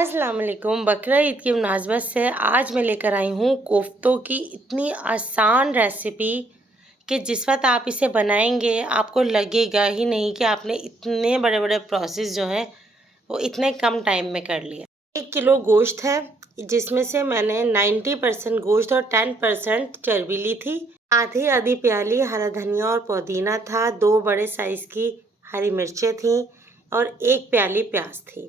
अस्सलाम वालेकुम। बकरा ईद की मुनासबत से आज मैं लेकर आई हूँ कोफ्तों की इतनी आसान रेसिपी कि जिस वक्त आप इसे बनाएंगे आपको लगेगा ही नहीं कि आपने इतने बड़े बड़े प्रोसेस जो हैं वो इतने कम टाइम में कर लिए। 1 किलो गोश्त है जिसमें से मैंने 90% गोश्त और 10% चर्बी ली थी। आधी आधी प्याली हरा धनिया और पुदीना था। 2 बड़े साइज़ की हरी मिर्चें थीं और 1 प्याली प्याज थी।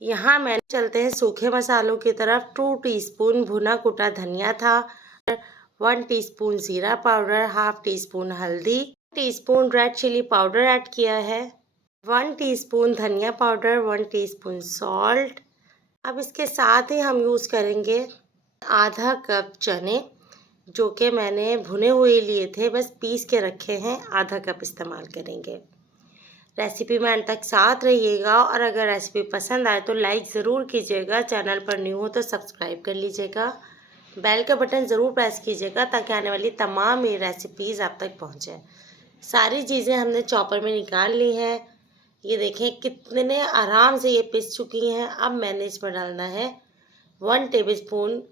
यहाँ मैंने चलते हैं सूखे मसालों की तरफ। 2 टीस्पून भुना कुटा धनिया था, 1 टीस्पून ज़ीरा पाउडर, हाफ टीस्पून हल्दी, teaspoon red chilli powder add किया है, 1 टीस्पून धनिया पाउडर, 1 टीस्पून सॉल्ट। अब इसके साथ ही हम यूज़ करेंगे आधा कप चने जो कि मैंने भुने हुए लिए थे, बस पीस के रखे हैं, आधा कप इस्तेमाल करेंगे। रेसिपी में अंत तक साथ रहिएगा और अगर रेसिपी पसंद आए तो लाइक ज़रूर कीजिएगा। चैनल पर न्यू हो तो सब्सक्राइब कर लीजिएगा। बेल का बटन ज़रूर प्रेस कीजिएगा ताकि आने वाली तमाम मेरी रेसिपीज़ आप तक पहुँचे। सारी चीज़ें हमने चॉपर में निकाल ली हैं। ये देखें कितने आराम से ये पिस चुकी हैं। अब मैंने इसमें डालना है 1 टेबलस्पून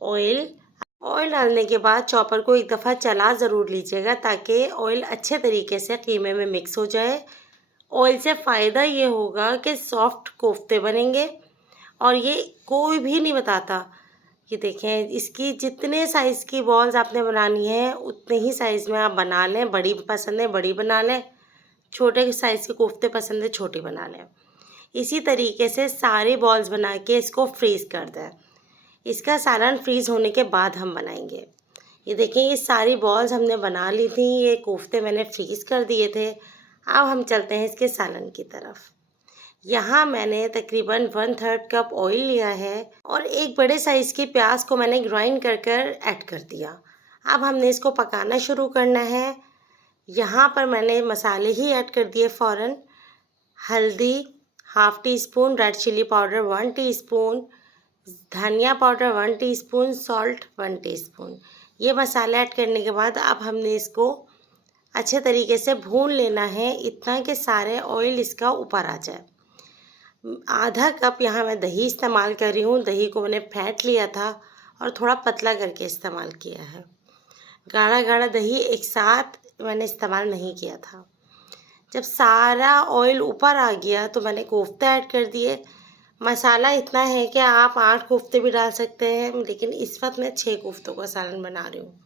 ऑयल। ऑयल डालने के बाद चॉपर को एक दफ़ा चला ज़रूर लीजिएगा ताकि ऑयल अच्छे तरीके से कीमे में मिक्स हो जाए। ऑयल से फ़ायदा ये होगा कि सॉफ्ट कोफ्ते बनेंगे और ये कोई भी नहीं बताता। ये देखें, इसकी जितने साइज़ की बॉल्स आपने बनानी है उतने ही साइज़ में आप बना लें। बड़ी पसंद है बड़ी बना लें, छोटे साइज़ के कोफ्ते पसंद है छोटे बना लें। इसी तरीके से सारी बॉल्स बना के इसको फ्रीज़ कर दें। इसका सालन फ्रीज़ होने के बाद हम बनाएंगे। ये देखें, ये सारी बॉल्स हमने बना ली थी। ये कोफ्ते मैंने फ्रीज़ कर दिए थे। अब हम चलते हैं इसके सालन की तरफ। यहाँ मैंने तकरीबन 1/3 कप ऑयल लिया है और एक बड़े साइज़ की प्याज को मैंने ग्राइंड कर ऐड कर दिया। अब हमने इसको पकाना शुरू करना है। यहाँ पर मैंने मसाले ही ऐड कर दिए फ़ौरन। हल्दी half teaspoon, red chilli powder 1 teaspoon, धनिया पाउडर 1 टीस्पून, सॉल्ट 1 टीस्पून। ये मसाले ऐड करने के बाद अब हमने इसको अच्छे तरीके से भून लेना है, इतना कि सारे ऑयल इसका ऊपर आ जाए। आधा कप यहाँ मैं दही इस्तेमाल कर रही हूँ। दही को मैंने फेंट लिया था और थोड़ा पतला करके इस्तेमाल किया है। गाढ़ा गाढ़ा दही एक साथ मैंने इस्तेमाल नहीं किया था। जब सारा ऑयल ऊपर आ गया तो मैंने कोफ्ते ऐड कर दिए। मसाला इतना है कि आप 8 कोफ्ते भी डाल सकते हैं, लेकिन इस वक्त मैं 6 कोफ्तों का सालन बना रही हूँ।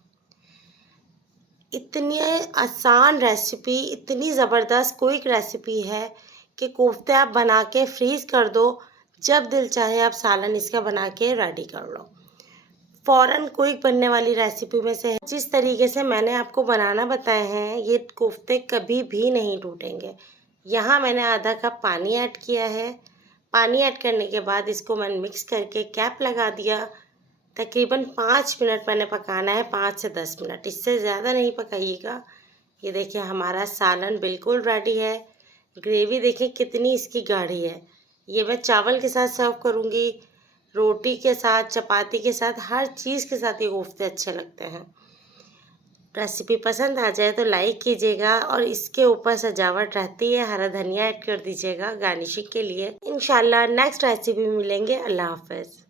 इतनी आसान रेसिपी, इतनी ज़बरदस्त क्विक रेसिपी है कि कोफ्ते आप बना के फ्रीज़ कर दो, जब दिल चाहे आप सालन इसका बना के रेडी कर लो। फ़ौरन क्विक बनने वाली रेसिपी में से है। जिस तरीके से मैंने आपको बनाना बताए हैं ये कोफ्ते कभी भी नहीं टूटेंगे। यहाँ मैंने आधा कप पानी ऐड किया है। पानी ऐड करने के बाद इसको मैंने मिक्स करके कैप लगा दिया। तकरीबन 5 मिनट मैंने पकाना है, 5 से 10 मिनट, इससे ज़्यादा नहीं पकाइएगा। ये देखिए हमारा सालन बिल्कुल रेडी है। ग्रेवी देखिए कितनी इसकी गाढ़ी है। ये मैं चावल के साथ सर्व करूँगी, रोटी के साथ, चपाती के साथ, हर चीज़ के साथ ये कोफ्ते अच्छे लगते हैं। रेसिपी पसंद आ जाए तो लाइक कीजिएगा और इसके ऊपर सजावट रहती है, हरा धनिया ऐड कर दीजिएगा गार्निशिंग के लिए। इंशाल्लाह नेक्स्ट रेसिपी में मिलेंगे। अल्लाह हाफ़िज़।